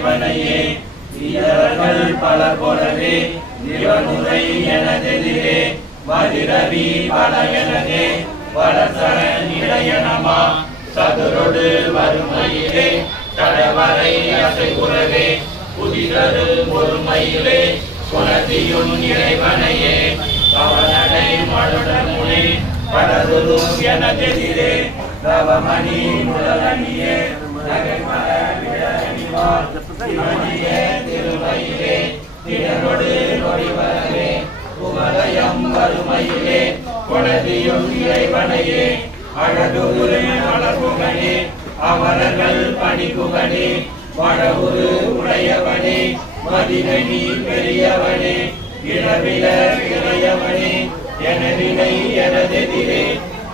இறைவனையே வீரர்கள் பலர் போலவே நிவனுரை எனதெதிரே மதிரவி பல எனதே வளசரன் இளையனமா சதுரொடு வறுமையிலே தடவரை அசைகுறவே புதிதரு ஒருமையிலே குணத்தியும் இறைவனையே பவனடை மழுடமுனே பலருளும் எனதெதிரே தவமணி முதலணியே நகைமல விழனிவார் சிவனியே திருமையிலே திடரொடு நொடிவரவே புகழயம் வறுமையிலே குணத்தியும் இறைவனையே அழகுரு அழகுகனே அமரர்கள் பணிகுகனே வடவுரு உடையவனே மதினை நீ பெரியவனே இளவில இளையவனே எனவினை எனதெதிரே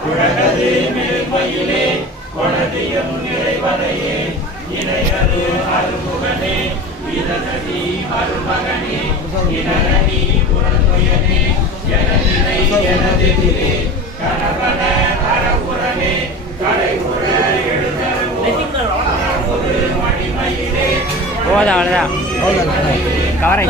உலகது மேல்மையிலே கொணதியும் இறைவனையே இணையது அருமுகனே இதனடி அருமகனே இனநடி புறந்துயனே எனதினை எனதெதிரே கணவன அறவுரனே கலைமுற எழுதரு மணிமயிலே அவ்வளோதான் கவரை